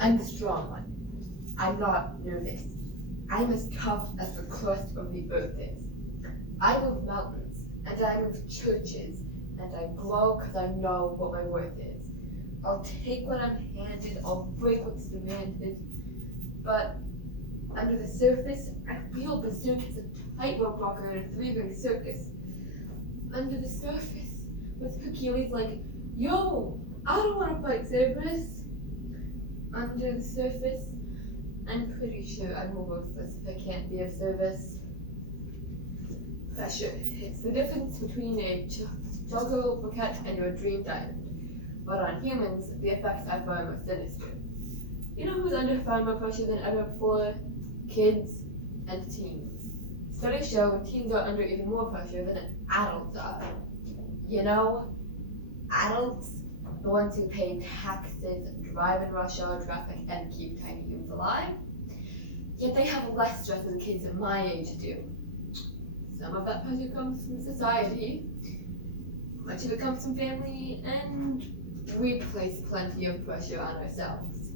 I'm the strong one. I'm not nervous. I'm as tough as the crust of the earth is. I move mountains, and I move churches, and I glow because I know what my worth is. I'll take what I'm handed, I'll break what's demanded, but under the surface, I wield bazookas, a tightrope walker, in a three-ring circus. Under the surface, with Hercules like, yo, I don't want to fight Cerberus. Under the surface, I'm pretty sure I'm more worthless if I can't be of service. Pressure. It's the difference between a juggle bouquet and your dream diamond. But on humans, the effects I find are sinister. You know who's under far more pressure than ever before? Kids and teens. Studies show teens are under even more pressure than adults are. You know, adults, the ones who pay taxes, drive in rush hour traffic, and keep tiny humans alive. Yet they have less stress than kids at my age do. Some of that pressure comes from society, much of it comes from family, and we place plenty of pressure on ourselves.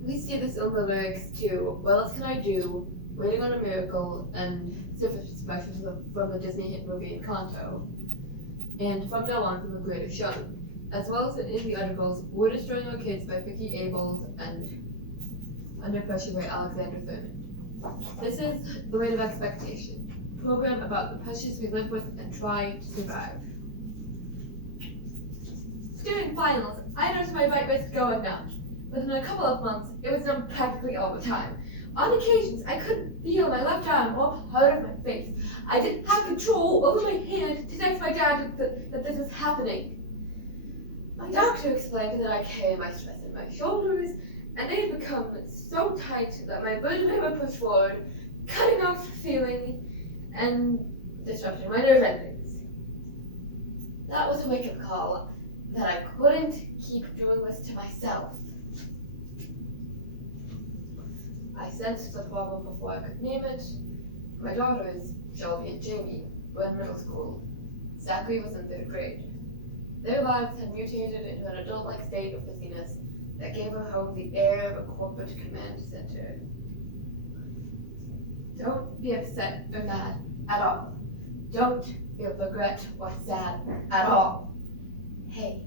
We see this in the lyrics too, What Else Can I Do, Waiting on a Miracle, and surface expressions from the Disney hit movie Encanto, and From Now On from The Greatest Showman, as well as in the articles We're Destroying Our Kids by Vicky Abels and Under Pressure by Alexander Thurman. This is The Weight of Expectation, a program about the pressures we live with and try to survive. During finals, I noticed my bite was going down. Within a couple of months, it was done practically all the time. On occasions, I couldn't feel my left arm or part of my face. I didn't have control over my hand to text my dad that this was happening. My doctor explained that I carry my stress in my shoulders, and they had become so tight that my vertebrae were pushed forward, cutting off feeling and disrupting my nerve endings. That was a wake-up call that I couldn't keep doing this to myself. I sensed the problem before I could name it. My daughters, Shelby and Jamie, were in middle school. Zachary was in 3rd grade. Their lives had mutated into an adult-like state of busyness that gave our home the air of a corporate command center. Don't be upset or mad at all. Don't feel regret or sad at all. Hey,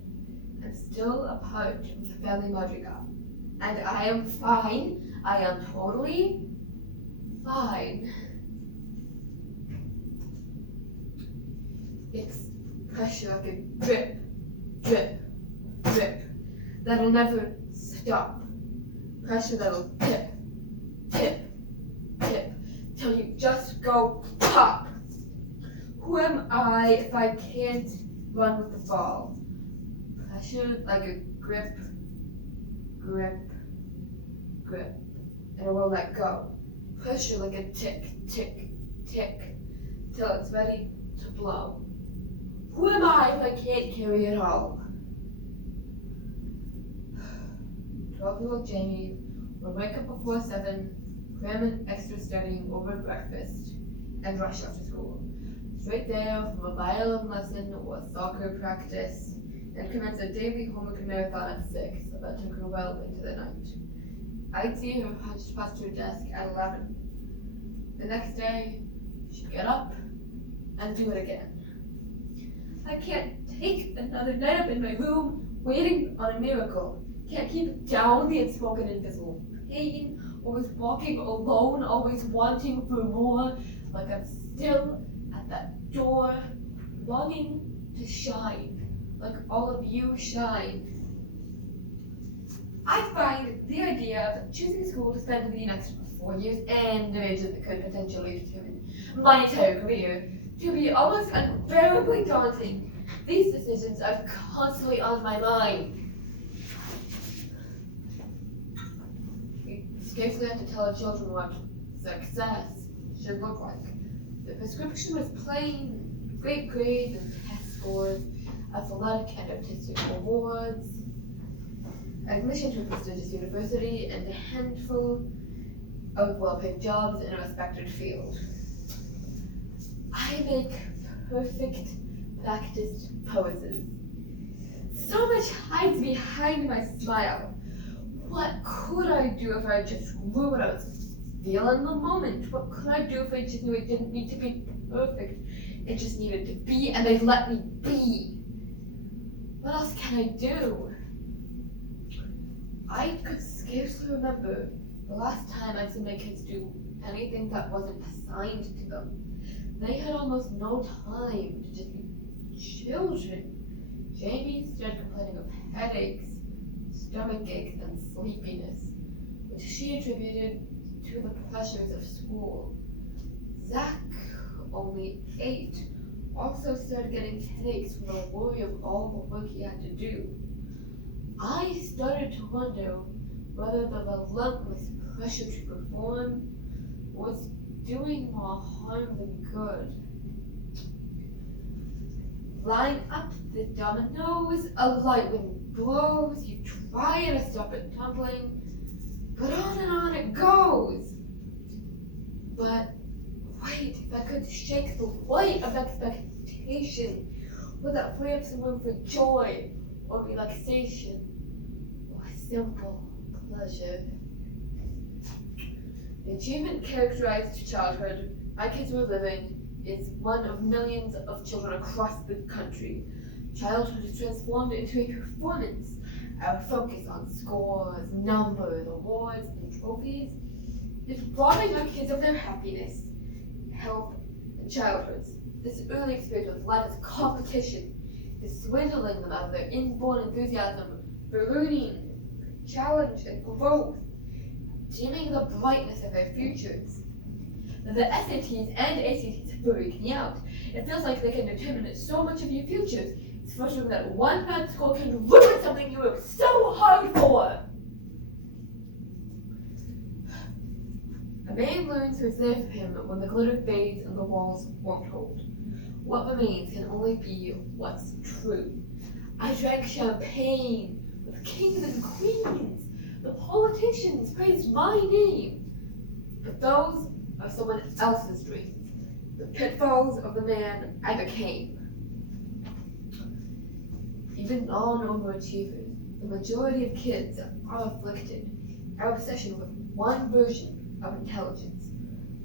I'm still a part of the family madrigal, and I am fine. I am totally fine. It's pressure like a drip, drip, drip that'll never stop. Pressure that'll tip, tip, tip, till you just go pop. Who am I if I can't run with the ball? Pressure like a grip, grip, grip, and it won't let go. Pressure like a tick, tick, tick, till it's ready to blow. Who am I if I can't carry it all? 12-year-old Jamie would wake up before 7, cram in extra studying over breakfast, and rush off to school. Straight there from a violin lesson or soccer practice, and commence a daily homework marathon at 6 that took her well into the night. I'd see her hunched past her desk at 11. The next day, she'd get up and do it again. I can't take another night up in my room waiting on a miracle. Can't keep down the unspoken invisible pain, always walking alone, always wanting for more, like I'm still at that door, longing to shine, like all of you shine. I find the idea of choosing school to spend the next 4 years and the major that could potentially determine my entire career to be almost unbearably daunting. These decisions are constantly on my mind. We scarcely have to tell our children what success should look like. The prescription was plain: great grades and test scores, athletic and artistic awards, admission to a prestigious university, and a handful of well-paid jobs in a respected field. I make perfect practiced poses. So much hides behind my smile. what could I do if I just grew what I was feeling in the moment? What could I do if I just knew it didn't need to be perfect? It just needed to be, and they let me be. What else can I do? I could scarcely remember the last time I seen my kids do anything that wasn't assigned to them. They had almost no time to just be children. Jamie started complaining of headaches, stomach aches, and sleepiness, which she attributed to the pressures of school. Zach, only 8, also started getting headaches from the worry of all the work he had to do. I started to wonder whether the relentless pressure to perform was doing more harm than good. Line up the dominoes, a light wind blows, you try to stop it tumbling, but on and on it goes. But wait, if I could shake the weight of expectation, would that free up some room for joy or relaxation or simple pleasure? The achievement characterized childhood my kids were living is one of millions of children across the country. Childhood is transformed into a performance. Our focus on scores, numbers, awards, and trophies is robbing our kids of their happiness, health, and childhoods. This early experience of life as competition is swindling them out of their inborn enthusiasm for learning, challenge, and growth, dimming the brightness of their futures. The SATs and ACTs are freaking me out. It feels like they can determine so much of your future. It's frustrating that one bad score can ruin something you worked so hard for. A man learns who's there for him when the glitter fades and the walls won't hold. What remains can only be what's true. I drank champagne with kings and queens. The politicians praised my name. But those are someone else's dreams. The pitfalls of the man I became. Even non-overachievers, the majority of kids are afflicted. Our obsession with one version of intelligence.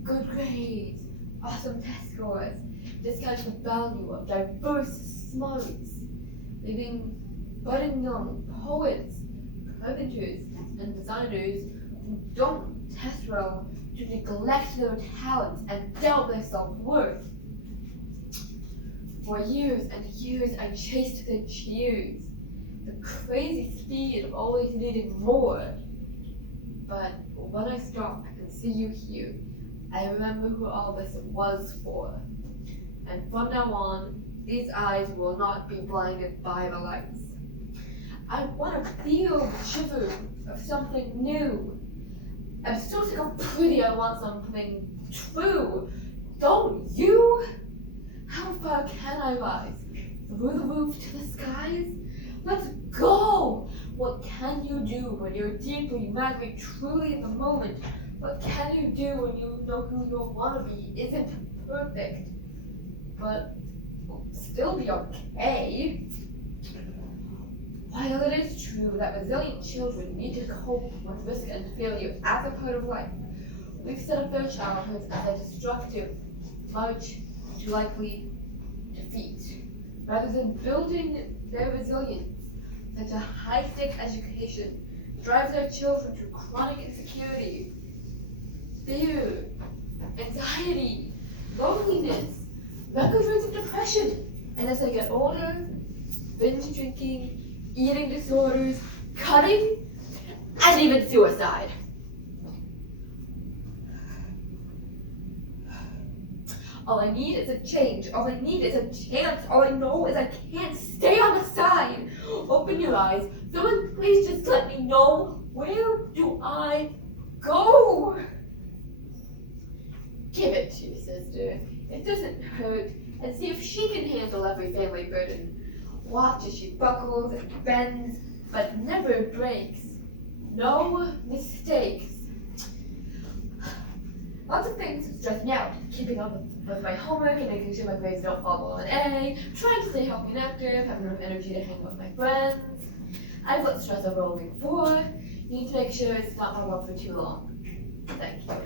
Good grades, awesome test scores, discounts the value of diverse smarts, leaving budding young poets, carpenters, and designers who don't test well to neglect their talents and doubt their self-worth. For years and years I chased the cheers, the crazy speed of always needing more. But when I stop and see you here, I remember who all this was for. And from now on, these eyes will not be blinded by the lights. I want to feel the shiver of something new. I'm so sick of pretty, I want something true. Don't you? How far can I rise? Through the roof to the skies? Let's go! What can you do when you're deeply, madly, truly in the moment? What can you do when you know who you want to be isn't perfect, but will still be okay? While it is true that resilient children need to cope with risk and failure as a part of life, we've set up their childhoods as a destructive march to likely defeat. Rather than building their resilience, such a high-stakes education drives our children to chronic insecurity, fear, anxiety, loneliness, record rates of depression, and as they get older, binge drinking, eating disorders, cutting, and even suicide. All I need is a change. All I need is a chance. All I know is I can't stay on the side. Open your eyes. Someone please just let me know, where do I go? Give it to your sister. It doesn't hurt. And see if she can handle every family burden. Watch as she buckles and bends, but never breaks. No mistakes. Lots of things stress me out. Keeping up with my homework and making sure my grades don't fall below an A, trying to stay healthy and active, having enough energy to hang out with my friends. I've let stress over all before. You need to make sure it's not pop up for too long. Thank you.